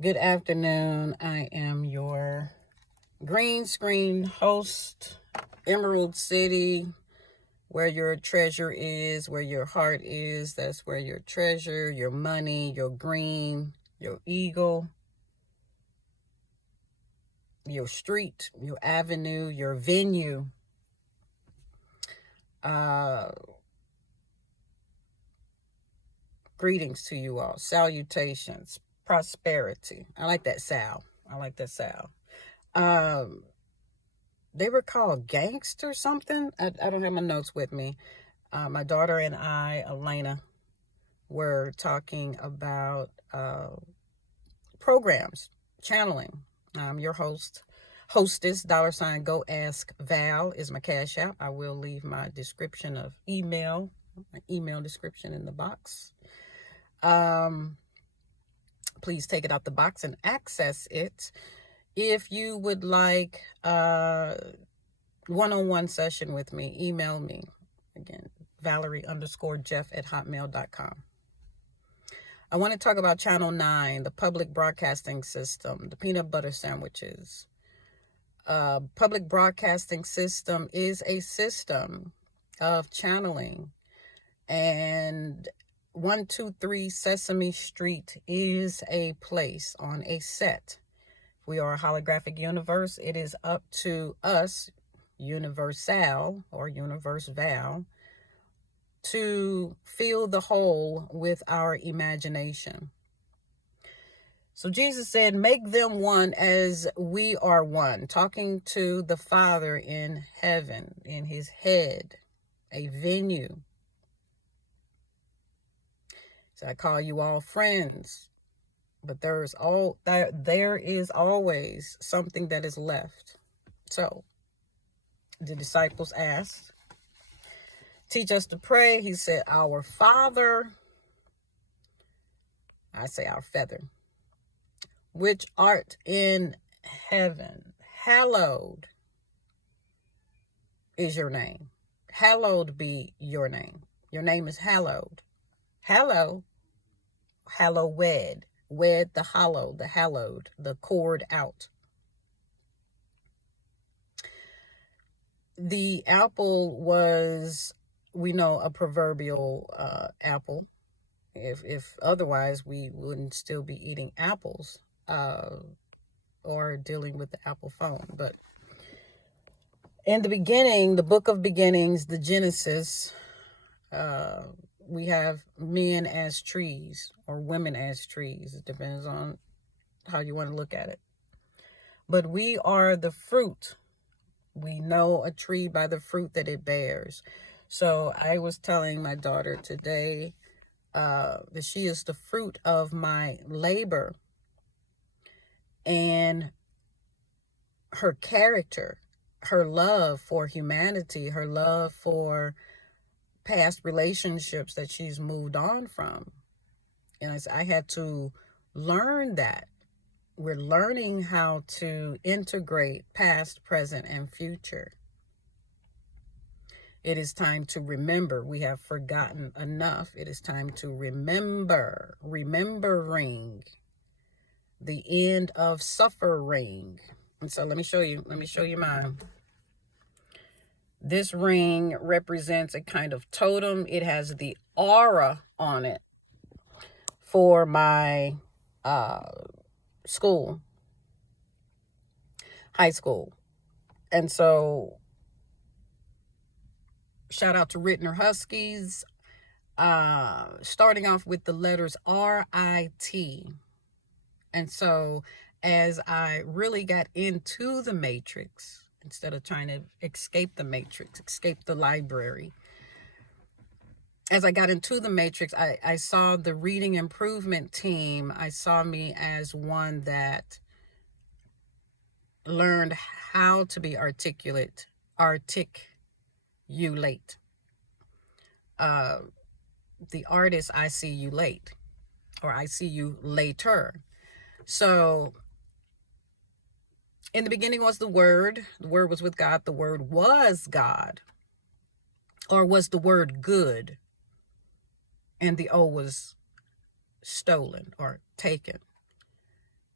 Good afternoon. I am your green screen host, Emerald City, where your treasure is, where your heart is. That's where your treasure, your money, your green, your eagle, your street, your avenue, your venue. Greetings to you all. Salutations, prosperity. I like that Sal. Um, they were called gangster something. I don't have my notes with me. My daughter and I, Elena, were talking about programs, channeling. I'm your hostess, $ Go Ask Val is my cash app. I will leave my description of my email description in the box. Please take it out the box and access it. If you would like one-on-one session with me, email me. Again, Valerie_Jeff@hotmail.com. I want to talk about Channel 9, the public broadcasting system, the peanut butter sandwiches. Public broadcasting system is a system of channeling. And 123 Sesame Street is a place on a set. We are a holographic universe. It is up to us, Universal or Universe Val, to fill the hole with our imagination. So Jesus said, make them one as we are one, talking to the Father in heaven, in his head, a venue. So I call you all friends, but there is always something that is left. So the disciples asked, teach us to pray. He said, our Father, I say our feather, which art in heaven, hallowed is your name. Hallowed be your name. Your name is hallowed. Hallowed. Wed, the hollow, the hallowed, the cord out. The apple was, we know, a proverbial apple. If otherwise, we wouldn't still be eating apples or dealing with the Apple phone. But in the beginning, the book of beginnings, the Genesis, we have men as trees or women as trees. It depends on how you want to look at it. But we are the fruit. We know a tree by the fruit that it bears. So I was telling my daughter today that she is the fruit of my labor, and her character, her love for humanity, her love for past relationships that she's moved on from. And I had to learn that. We're learning how to integrate past, present, and future. It is time to remember. We have forgotten enough. It is time to remember. Remembering the end of suffering. And so let me show you mine. This ring represents a kind of totem. It has the aura on it for my school, high school. And so shout out to RIT Huskies, starting off with the letters RIT. And so as I really got into the matrix, instead of trying to escape the matrix, escape the library, as I got into the matrix, I saw the reading improvement team. I saw me as one that learned how to be articulate. The artist, I see you late, or I see you later. So in the beginning was the Word was with God, the Word was God, or was the Word good, and the O was stolen or taken.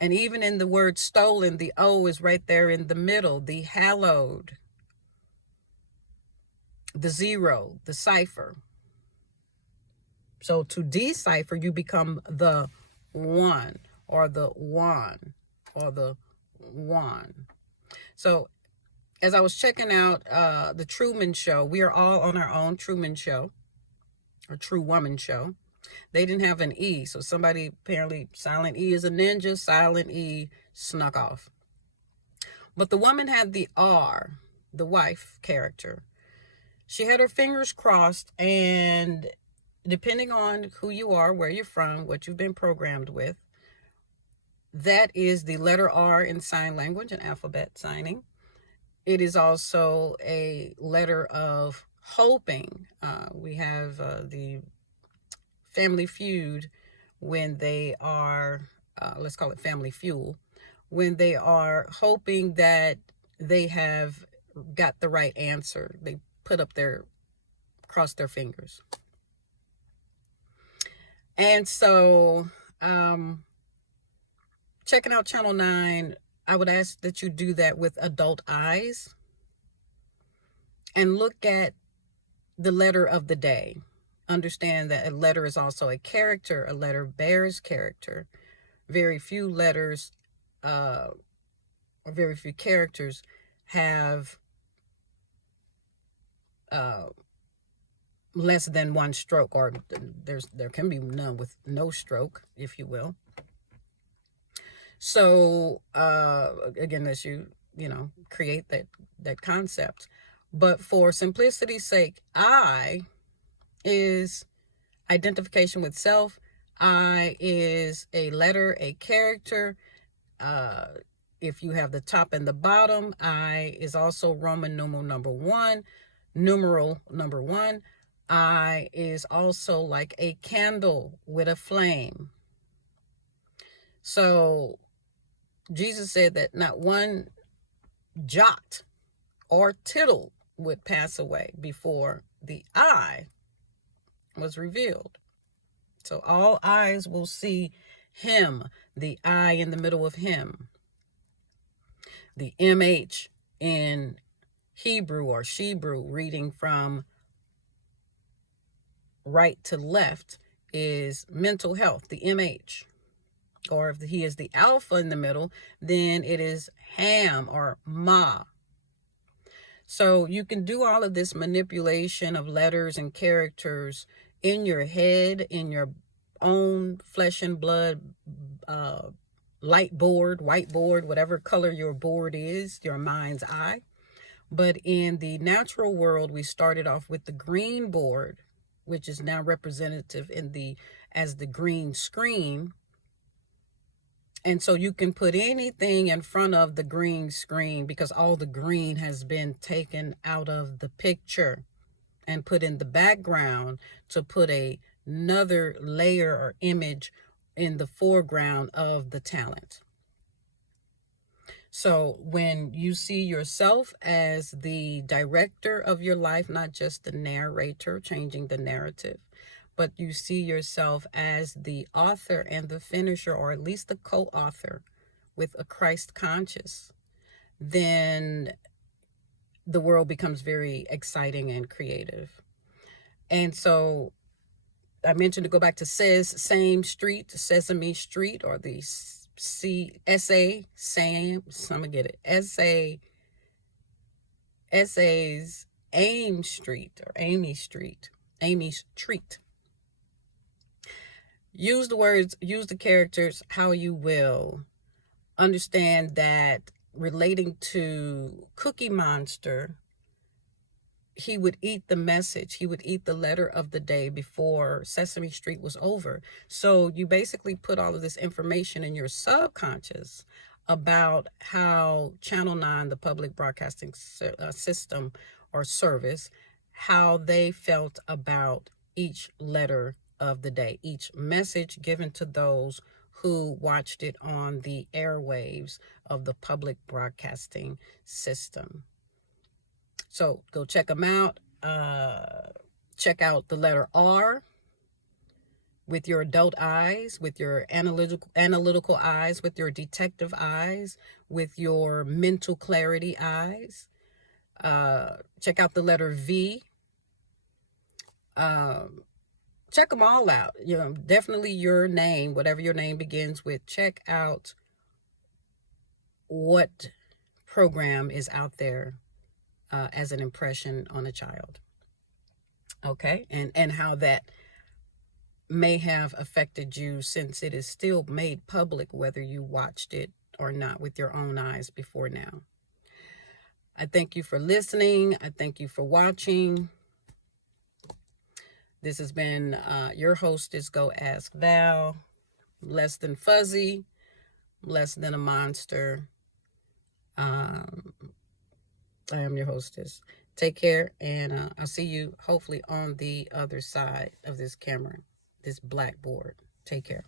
And even in the word stolen, the O is right there in the middle. The hallowed, the zero, the cipher. So to decipher, you become the one or the one or the one. So as I was checking out the Truman Show, we are all on our own Truman Show or True Woman Show. They didn't have an E, so somebody apparently, silent E is a ninja, silent E snuck off. But the woman had the R, the wife character. She had her fingers crossed, and depending on who you are, where you're from, what you've been programmed with, that is the letter R in sign language and alphabet signing. It is also a letter of hoping. We have the Family Feud when they are, let's call it Family Fuel, when they are hoping that they have got the right answer. They put up cross their fingers. And so, checking out Channel 9, I would ask that you do that with adult eyes and look at the letter of the day. Understand that a letter is also a character. A letter bears character. Very few letters or very few characters have less than one stroke, or there can be none with no stroke, if you will. So again, as you create that concept. But for simplicity's sake, I is identification with self. I is a letter, a character. If you have the top and the bottom, I is also Roman numeral number one. I is also like a candle with a flame. So Jesus said that not one jot or tittle would pass away before the I was revealed. So all eyes will see him, the I in the middle of him. The MH in Hebrew or Shebrew, reading from right to left, is mental health, the MH. Or if he is the alpha in the middle, then it is Ham or Ma. So you can do all of this manipulation of letters and characters in your head, in your own flesh and blood light board, whiteboard, whatever color your board is, your mind's eye. But in the natural world, we started off with the green board, which is now representative as the green screen. And so you can put anything in front of the green screen because all the green has been taken out of the picture and put in the background to put another layer or image in the foreground of the talent. So when you see yourself as the director of your life, not just the narrator changing the narrative, but you see yourself as the author and the finisher, or at least the co-author with a Christ conscious, then the world becomes very exciting and creative. And so I mentioned to go back to Sesame Street, or the Aim Street or Amy's Treat. Use the words, use the characters how you will. Understand that relating to Cookie Monster, he would eat the message. He would eat the letter of the day before Sesame Street was over. So you basically put all of this information in your subconscious about how Channel 9, the public broadcasting system or service, how they felt about each letter of the day, each message given to those who watched it on the airwaves of the public broadcasting system. So go check them out. Check out the letter R with your adult eyes, with your analytical eyes, with your detective eyes, with your mental clarity eyes. Check out the letter V. Check them all out. You know, definitely your name, whatever your name begins with. Check out what program is out there as an impression on a child. Okay, and how that may have affected you, since it is still made public whether you watched it or not with your own eyes before now. I thank you for listening. I thank you for watching. This has been your hostess, Go Ask Val. Less than fuzzy, less than a monster. I am your hostess. Take care, and I'll see you hopefully on the other side of this camera, this blackboard. Take care.